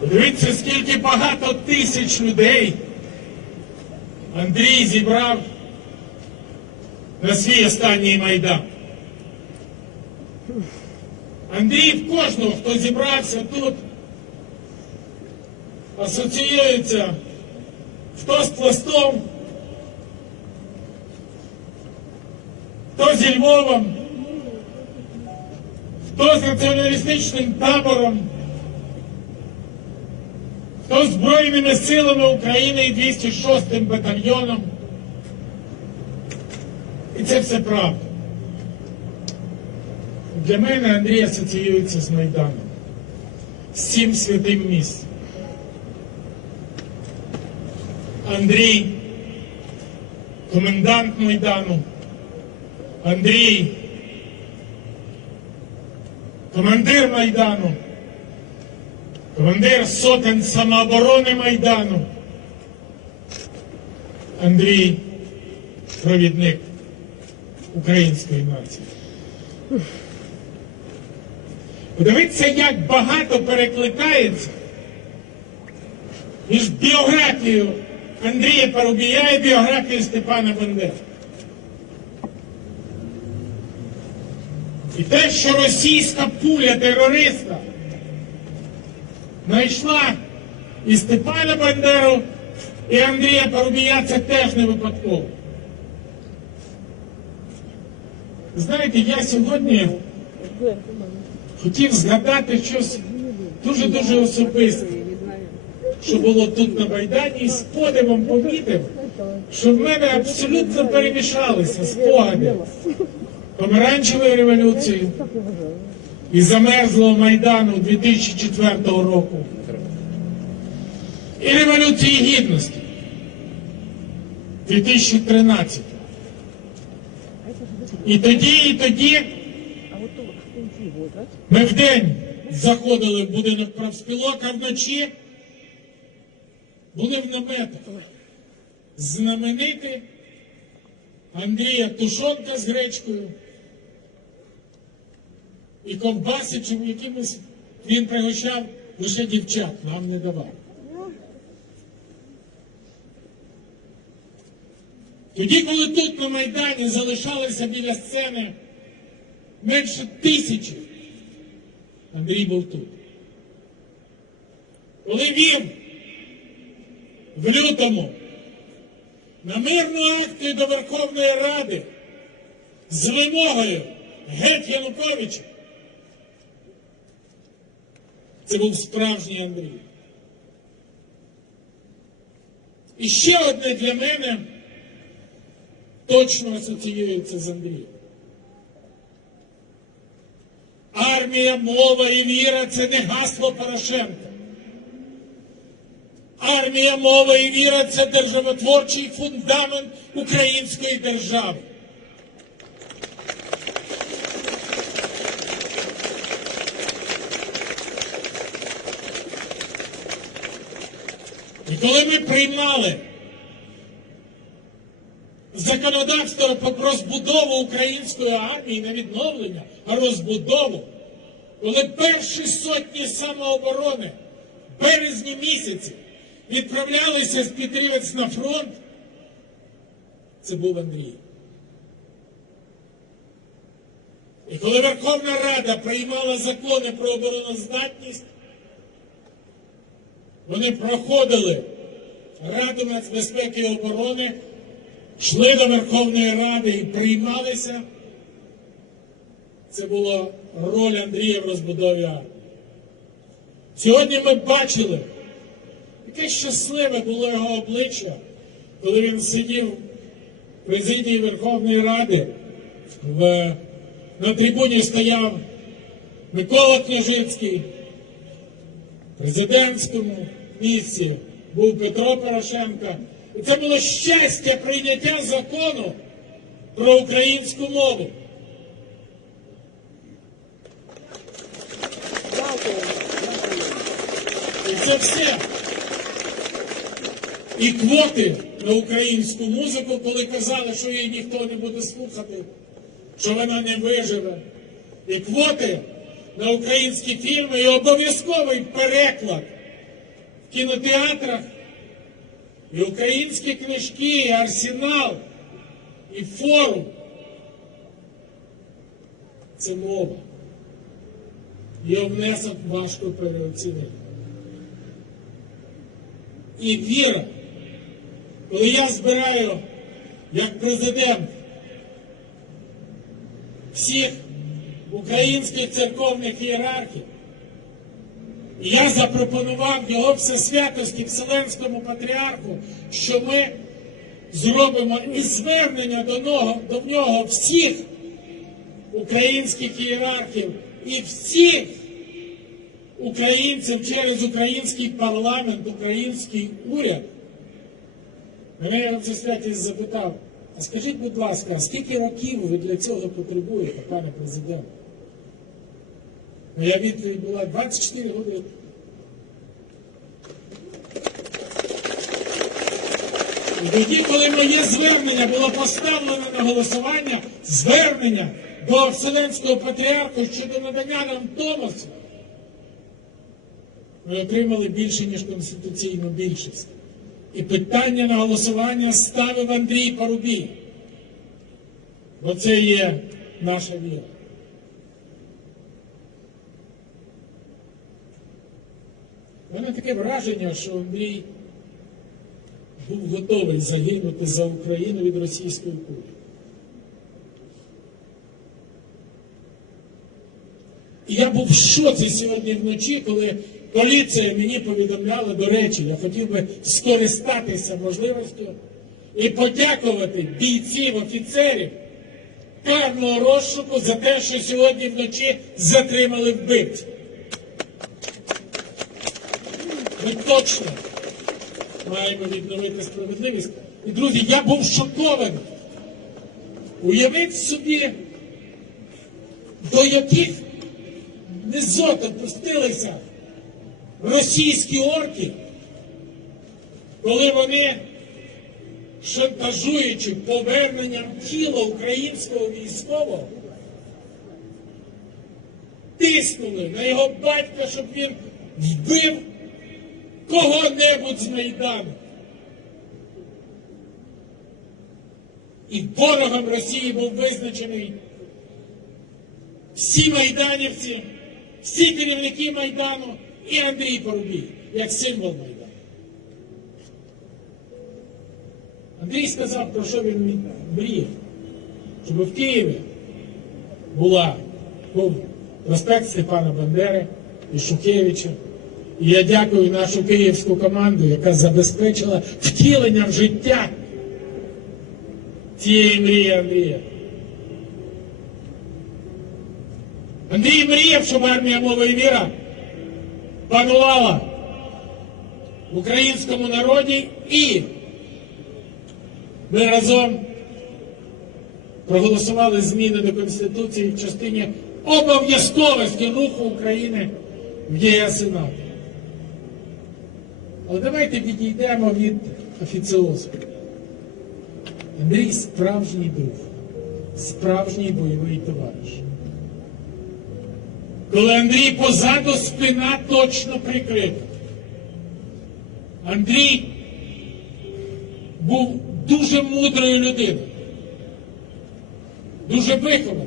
Подивіться, скільки багато тисяч людей Андрій зібрав на свій останній майдан. Андрій в кожного, хто зібрався тут, асоціюється хто з пластом, хто зі Львовом, хто з націоналістичним табором, хто з Збройними силами України і 206 батальйоном. І це все правда. Для мене Андрій асоціюється з Майданом, з цим святим місцем. Андрій, комендант Майдану, Андрій, командир Майдану, командир сотень самооборони Майдану, Андрій, провідник української нації. Подивіться, як багато перекликається між біографією Андрія Парубія і біографією Степана Бандери. І те, що російська пуля терориста знайшла і Степана Бандеру, і Андрія Парубія, це теж не випадково. Знаєте, я сьогодні хотів згадати щось дуже-дуже особисте, що було тут на Майдані, і з подивом помітив, що в мене абсолютно перемішалися спогади помаранчевої революції і замерзлого Майдану 2004 року. І революції гідності 2013. І тоді, і тоді ми вдень заходили в будинок профспілок, а вночі були в наметах. Знаменити Андрія Тушонка з гречкою і ковбаси, чим якимось він пригощав лише дівчат, нам не давав. Тоді, коли тут на Майдані залишалися біля сцени менше тисячі, Андрій був тут. Коли вів в лютому на мирну акцію до Верховної Ради з вимогою геть Януковича, це був справжній Андрій. І ще одне для мене точно асоціюється з Андрієм. Армія, мова і віра це не гасло Порошенка. Армія, мова і віра це державотворчий фундамент української держави. Коли ми приймали законодавство про розбудову української армії, не відновлення, а розбудову, коли перші сотні самооборони в березні місяці відправлялися з Петрівець на фронт, це був Андрій. І коли Верховна Рада приймала закони про обороноздатність, вони проходили Раду нацбезпеки і оборони, йшли до Верховної Ради і приймалися. Це була роль Андрія в розбудові армії. Сьогодні ми бачили, яке щасливе було його обличчя, коли він сидів в президії Верховної Ради. В, на трибуні стояв Микола Княжицький, президентському місці був Петро Порошенко. І це було щастя прийняття закону про українську мову. І це все. І квоти на українську музику, коли казали, що її ніхто не буде слухати, що вона не виживе. І квоти на українські фільми, і обов'язковий переклад в кінотеатрах, і українські книжки, і арсенал, і форум. Це мова. Його внесок важко переоцінити. І віра. Коли я збираю як президент всіх українських церковних ієрархів, я запропонував його всесвятості Вселенському патріарху, що ми зробимо і звернення до нього, до нього всіх українських ієрархів і всіх українців через український парламент, український уряд. Мене його всесвятість запитав, а скажіть, будь ласка, скільки років ви для цього потребуєте, пане президент? Моя відповідь була 24 години. І тоді, коли моє звернення було поставлено на голосування, звернення до Вселенського патріарху щодо надання нам Томасу, ми отримали більше, ніж конституційну більшість. І питання на голосування ставив Андрій Парубій. Бо це є наша віра. Мене таке враження, що Андрій був готовий загинути за Україну від російської кулі. І я був в шоці сьогодні вночі, коли поліція мені повідомляла, до речі, я хотів би скористатися можливістю і подякувати бійців, офіцерів карного розшуку за те, що сьогодні вночі затримали вбивців. Ми точно маємо відновити справедливість. І, друзі, я був шокований. Уявіть собі, до яких низот опустилися російські орки, коли вони, шантажуючи поверненням тіла українського військового, тиснули на його батька, щоб він вбив кого-небудь з Майдану. І ворогом Росії був визначений всі майданівці, всі керівники Майдану і Андрій Порубій, як символ Майдану. Андрій сказав, про що він мріяв, щоб в Києві була був проспект Степана Бандери і Шухевича. І я дякую нашу київську команду, яка забезпечила втілення в життя цієї мрії Андрія. Андрій мріяв, щоб армія мова і віра панувала в українському народі і ми разом проголосували зміни до Конституції в частині обов'язковості руху України в ЄС і НАТО. Але давайте відійдемо від офіціозу. Андрій справжній друг, справжній бойовий товариш. Коли Андрій позаду спина точно прикрита. Андрій був дуже мудрою людиною, дуже вихований.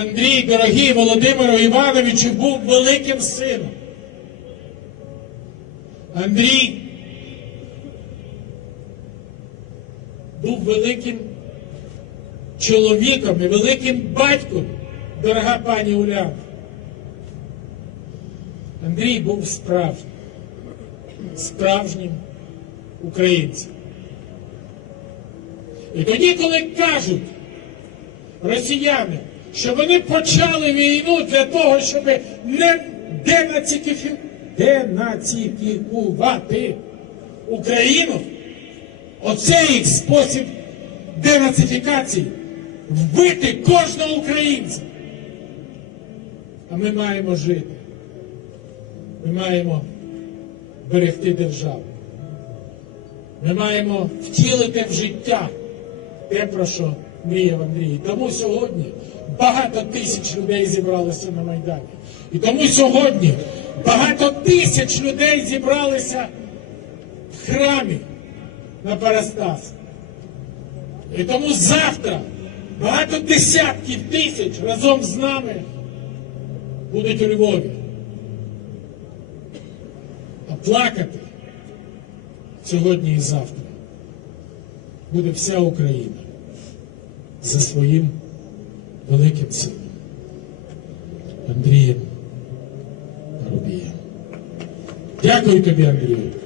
Андрій, дорогий Володимиру Івановичу, був великим сином. Андрій був великим чоловіком і великим батьком, дорога пані Уляна. Андрій був справжнім, справжнім українцем. І тоді, коли кажуть росіяни, що вони почали війну для того, щоб не денацифікувати денацифікувати Україну. Оце їх спосіб денацифікації. Вбити кожного українця. А ми маємо жити. Ми маємо берегти державу. Ми маємо втілити в життя те, про що мріяв Андрій. Тому сьогодні багато тисяч людей зібралося на Майдані. І тому сьогодні багато тисяч людей зібралися в храмі на Парастас. І тому завтра багато десятків тисяч разом з нами будуть у Львові. А плакати сьогодні і завтра буде вся Україна за своїм великим сином Андрієм ત્યાં કોઈ કમી આવી